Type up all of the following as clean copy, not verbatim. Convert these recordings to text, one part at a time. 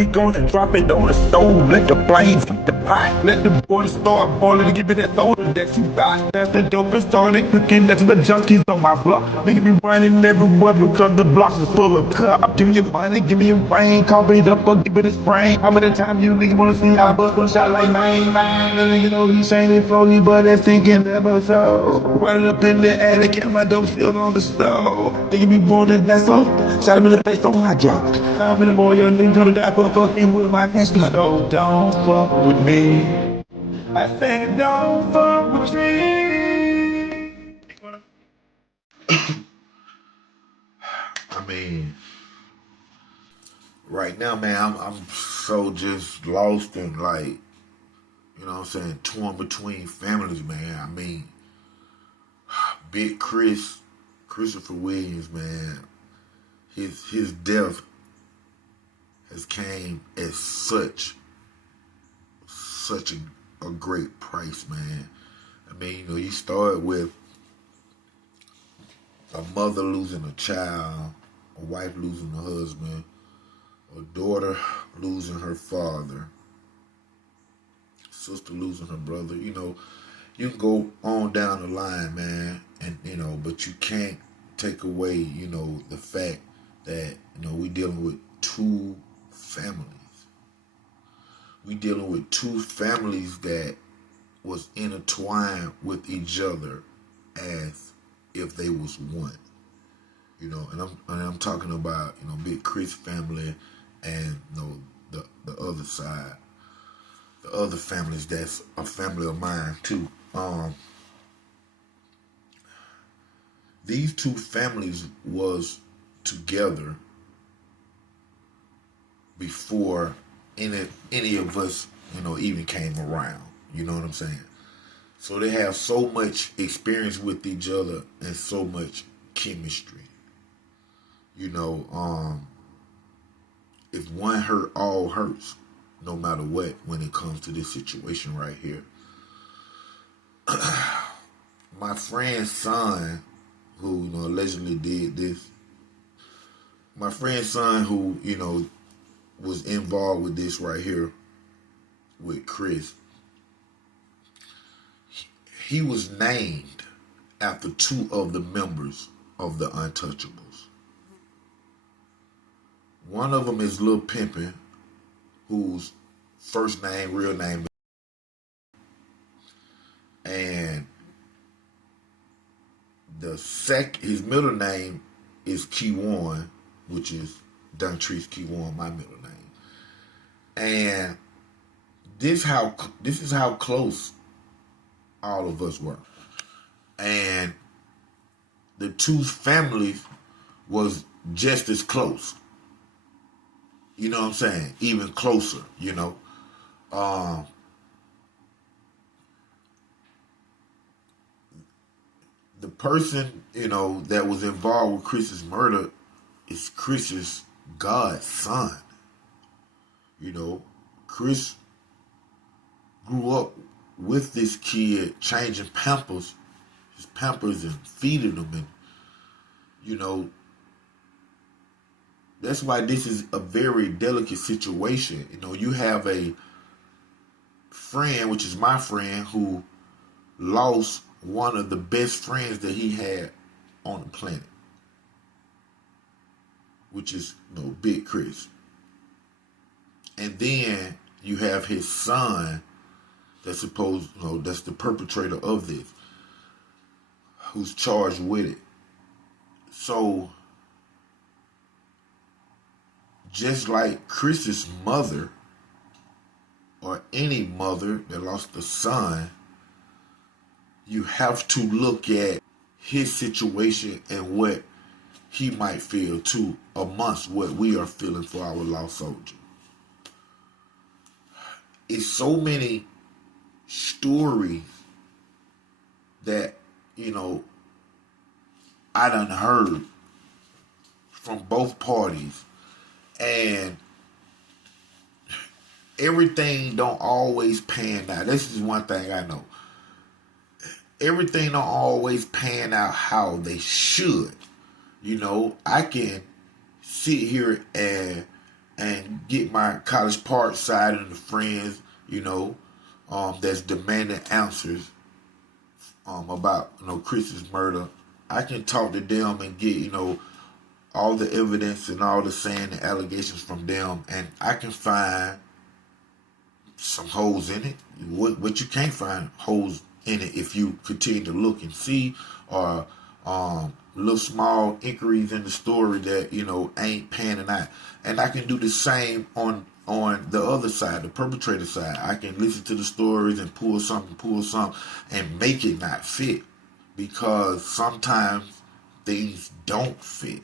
we gonna drop it on the stove. Let the flames hit the pot. Let the water start boiling. Give me that soda that you got. That's the dope and started cooking. That's the junkies on my block. Nigga be running everywhere because the block is full of cup. Give me your money, give me your brain. Call it up or give it a sprain. How many times you niggas wanna see I bust one shot like man? You know he's saying it for you, but that's thinking episode. Running up in the attic and my dope still on the stove. Nigga be born in that soul. Shot him in the face, don't hijack. I'm in the boy, young nigga gonna die for fucking with my hands. So don't fuck with me. I said don't fuck with me. I mean, right now, man, I'm so just lost and like, you know what I'm saying, torn between families, man. I mean, Big Christopher Williams, man, his death has came at such a great price, man. I mean, you know, you start with a mother losing a child, a wife losing a husband, a daughter losing her father, sister losing her brother. You know, you can go on down the line, man, and you know, but you can't take away, you know, the fact that, you know, we dealing with two families. We dealing with two families that was intertwined with each other as if they was one. You know, and I'm talking about, you know, Big Chris family and, you know, the other side, the other families that's a family of mine too. These two families was together before any of us, you know, even came around. You know what I'm saying? So they have so much experience with each other and so much chemistry. You know, if one hurt, all hurts, no matter what, when it comes to this situation right here. My friend's son, who, you know, allegedly did this, my friend's son who, you know, was involved with this right here with Chris, he was named after two of the members of the Untouchables. One of them is Lil Pimpin, whose first name, real name, and his middle name is Keywan, which is Dontrice Keywan, my middle name. And this is how close all of us were. And the two families was just as close. You know what I'm saying? Even closer, you know. The person, you know, that was involved with Chris's murder is Chris's godson. You know, Chris grew up with this kid, changing his pampers and feeding him, and you know, that's why this is a very delicate situation. You know, you have a friend, which is my friend, who lost one of the best friends that he had on the planet, which is, you know, Big Chris. And then you have his son that's supposed, you know, that's the perpetrator of this, who's charged with it. So, just like Chris's mother, or any mother that lost a son, you have to look at his situation and what he might feel too, amongst what we are feeling for our lost soldier. It's so many stories that, you know, I done heard from both parties, and everything don't always pan out. This is one thing I know. Everything don't always pan out how they should. You know, I can sit here and get my College Park side and the friends, that's demanding answers about Chris's murder. I can talk to them and get all the evidence and all the saying and allegations from them, and I can find some holes in it. What you can't find holes in it if you continue to look and see, or little small inquiries in the story that ain't panning out. And I can do the same on the other side, the perpetrator side. I can listen to the stories and pull some, and make it not fit, because sometimes things don't fit.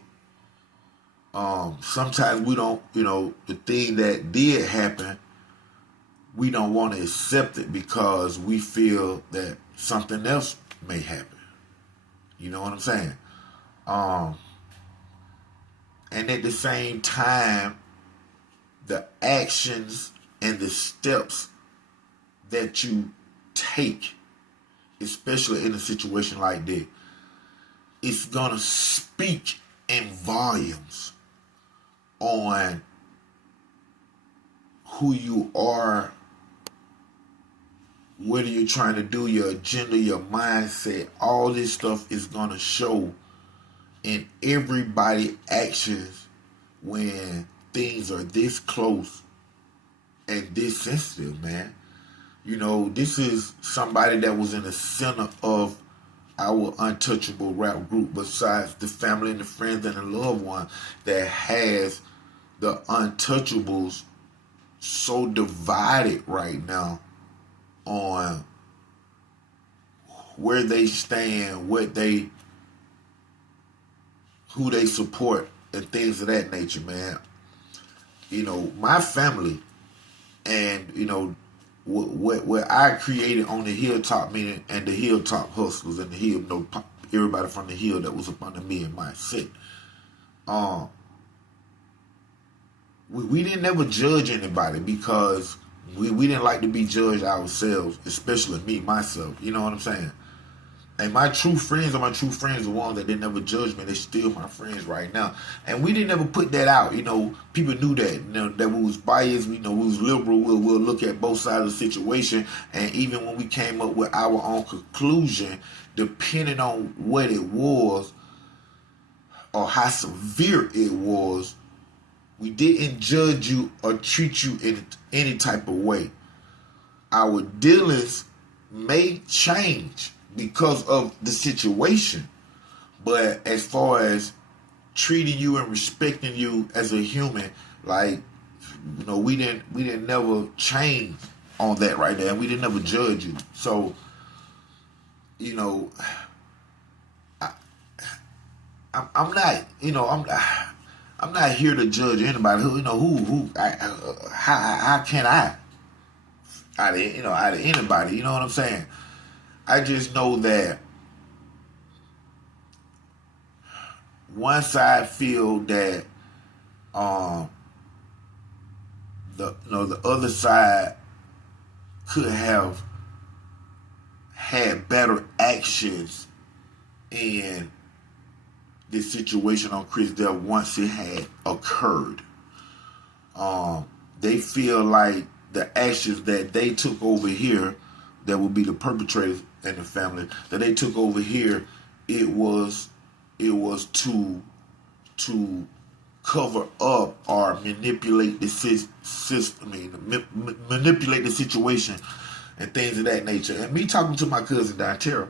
Sometimes we don't, the thing that did happen, we don't want to accept it because we feel that something else may happen. You know what I'm saying? And at the same time, the actions and the steps that you take, especially in a situation like that, it's gonna speak in volumes on who you are, what are you trying to do, your agenda, your mindset. All this stuff is gonna show in everybody's actions when things are this close and this sensitive, man. This is somebody that was in the center of our untouchable rap group, besides the family and the friends and the loved one, that has the Untouchablez so divided right now on where they stand, who they support, and things of that nature, man. My family and what I created on the hilltop, meaning, and the hilltop hustlers and the hill, everybody from the hill that was up under me and my set. We didn't ever judge anybody because we didn't like to be judged ourselves, especially me, myself. You know what I'm saying? And my true friends are the ones that didn't ever judge me. They're still my friends right now. And we didn't ever put that out. People knew that, that we was biased, we was liberal. We'll look at both sides of the situation. And even when we came up with our own conclusion, depending on what it was or how severe it was, we didn't judge you or treat you in any type of way. Our dealings may change because of the situation, but as far as treating you and respecting you as a human, like, we didn't never change on that right there, and we didn't never judge you. So, I'm not, I'm not here to judge anybody. How can I? Out of anybody, you know what I'm saying? I just know that one side feel that the other side could have had better actions in this situation on Chris Dell once it had occurred. They feel like the actions that they took over here, that would be the perpetrators and the family, that they took over here, it was to cover up or manipulate the system, manipulate the situation and things of that nature. And me talking to my cousin Dontera,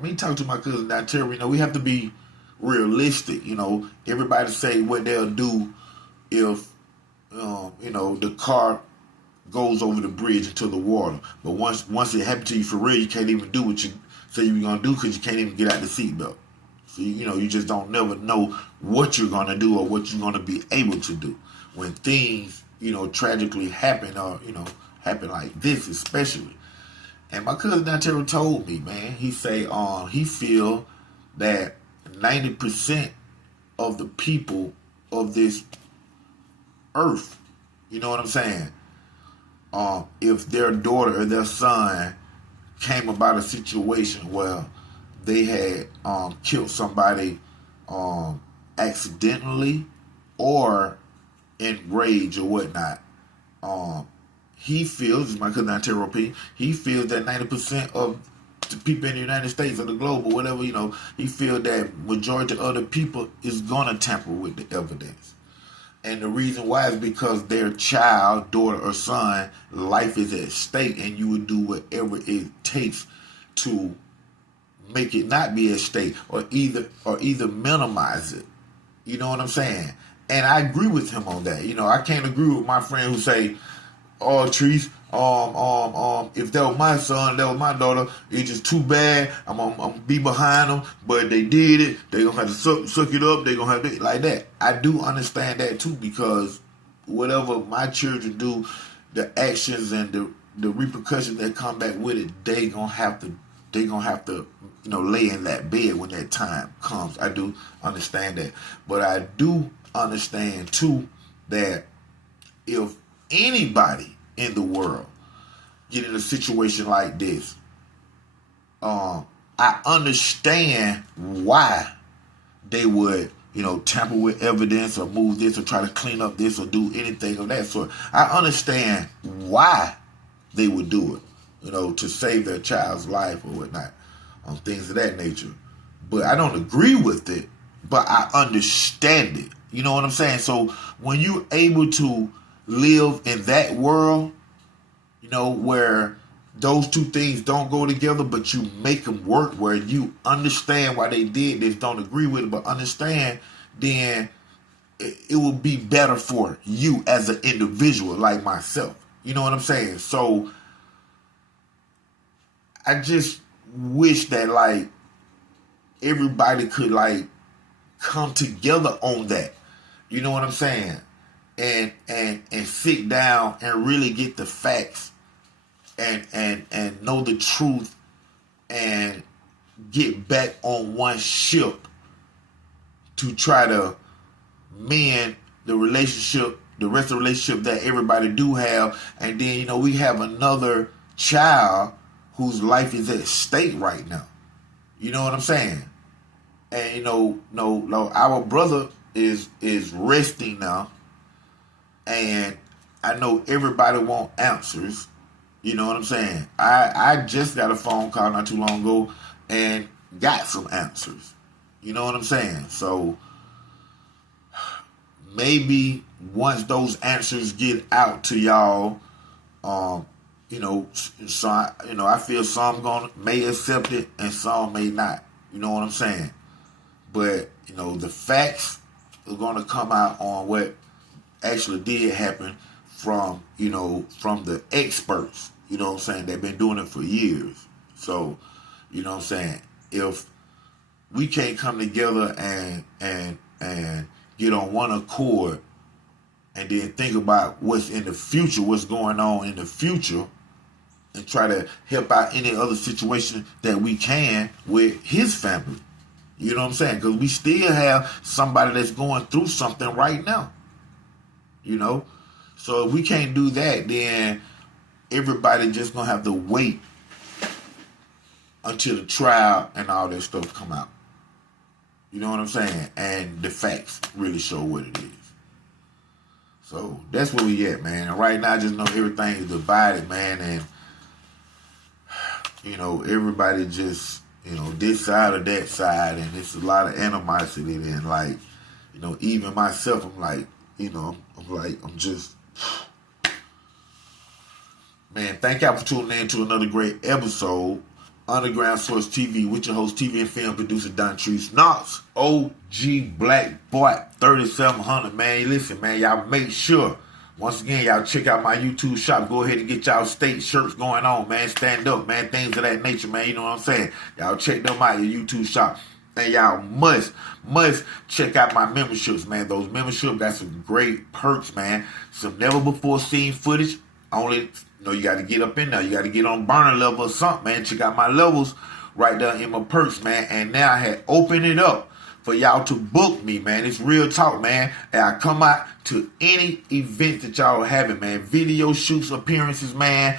we have to be realistic. Everybody say what they'll do if the car goes over the bridge into the water, but once it happens to you for real, you can't even do what you say you're gonna do because you can't even get out the seatbelt. So you just don't never know what you're gonna do or what you're gonna be able to do when things tragically happen, or happen like this especially. And my cousin Dontera told me, man, he say he feel that 90% of the people of this earth, you know what I'm saying, if their daughter or their son came about a situation where they had killed somebody accidentally, or in rage or whatnot, he feels, my cousin Antero P, he feels that 90% of the people in the United States or the globe or whatever, he feels that majority of the people is going to tamper with the evidence. And the reason why is because their child, daughter, or son, life is at stake, and you would do whatever it takes to make it not be at stake, or either minimize it. You know what I'm saying? And I agree with him on that. I can't agree with my friend who say, "Oh, Trees, if that was my son, that was my daughter, it's just too bad. I'm gonna be behind them, but they did it. They gonna have to suck it up. They gonna have to like that." I do understand that too, because whatever my children do, the actions and the repercussions that come back with it, they gonna have to lay in that bed when that time comes. I do understand that, but I do understand too that if anybody in the world get in a situation like this, I understand why they would, tamper with evidence or move this or try to clean up this or do anything of that sort. I understand why they would do it, to save their child's life or whatnot, things of that nature. But I don't agree with it, but I understand it. You know what I'm saying? So when you're able to live in that world, where those two things don't go together, but you make them work, where you understand why they did this, don't agree with it, but understand, then it will be better for you as an individual like myself. You know what I'm saying? So I just wish that everybody could come together on that. You know what I'm saying? And sit down and really get the facts and know the truth and get back on one ship to try to mend the relationship, the rest of the relationship that everybody do have. And then, we have another child whose life is at stake right now. You know what I'm saying? And, no, our brother is resting now. And I know everybody want answers. You know what I'm saying? I just got a phone call not too long ago and got some answers. You know what I'm saying? So maybe once those answers get out to y'all, so I feel some may accept it and some may not. You know what I'm saying? But the facts are gonna come out on what actually did happen from the experts, what I'm saying, they've been doing it for years. So, what I'm saying, if we can't come together and get on one accord and then think about what's in the future, what's going on in the future, and try to help out any other situation that we can with his family. You know what I'm saying? Because we still have somebody that's going through something right now. So if we can't do that, then everybody just gonna have to wait until the trial and all that stuff come out. You know what I'm saying? And the facts really show what it is. So that's where we at, man. And right now, I just know everything is divided, man. And everybody just this side or that side, and it's a lot of animosity. And even myself, I'm like, I'm just, man, thank y'all for tuning in to another great episode, Underground Source TV, with your host, TV and film producer, Don Trees Knox, OG Black Bart3700, man. Listen, man, y'all make sure, once again, y'all check out my YouTube shop. Go ahead and get y'all state shirts going on, man. Stand up, man. Things of that nature, man. You know what I'm saying? Y'all check them out, your YouTube shop. And y'all must check out my memberships, man. Those memberships got some great perks, man. Some never before seen footage. Only, you got to get up in there. You got to get on burner level or something, man. Check out my levels right there in my perks, man. And now I had opened it up for y'all to book me, man. It's real talk, man. And I come out to any event that y'all are having, man. Video shoots, appearances, man.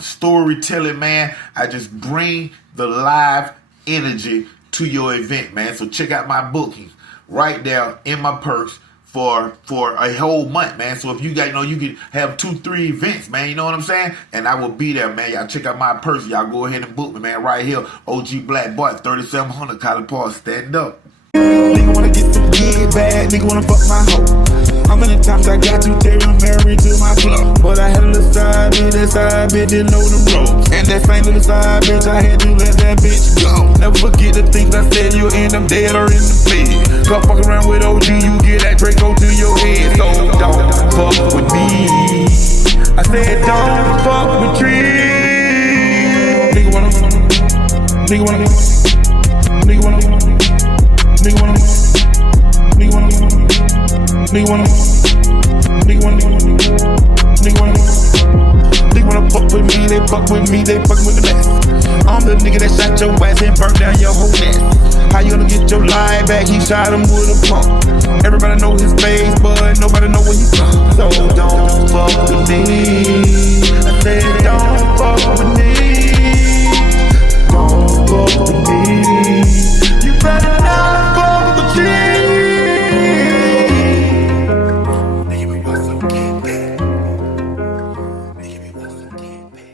Storytelling, man. I just bring the live energy to your event, man. So check out my bookings right there in my perks for a whole month, man. So if you got, you can have 2-3 events, man. You know what I'm saying? And I will be there, man. Y'all check out my person. Y'all go ahead and book me, man. Right here, OG Black Bart3700, College Park, stand up. Nigga wanna get some get bad, nigga wanna fuck my hoe. How many times I got to tell you married to my club? But I had a little side bitch, that side bitch didn't know the ropes. And that same little side bitch, I had to let that bitch go. Never forget the things I said, you'll end up dead or in the bed. Go fuck around with OG, you get that Draco to your head. So don't fuck with me. I said don't fuck with trees. Nigga wanna, nigga wanna, nigga wanna, nigga wanna, nigga wanna, nigga wanna, nigga wanna, nigga wanna, nigga wanna fuck with me, they fuck with me, they fuck with the best. I'm the nigga that shot your ass and burnt down your whole nest. How you gonna get your life back? He shot him with a pump. Everybody know his face, but nobody know where he's from. So don't fuck with me. I said don't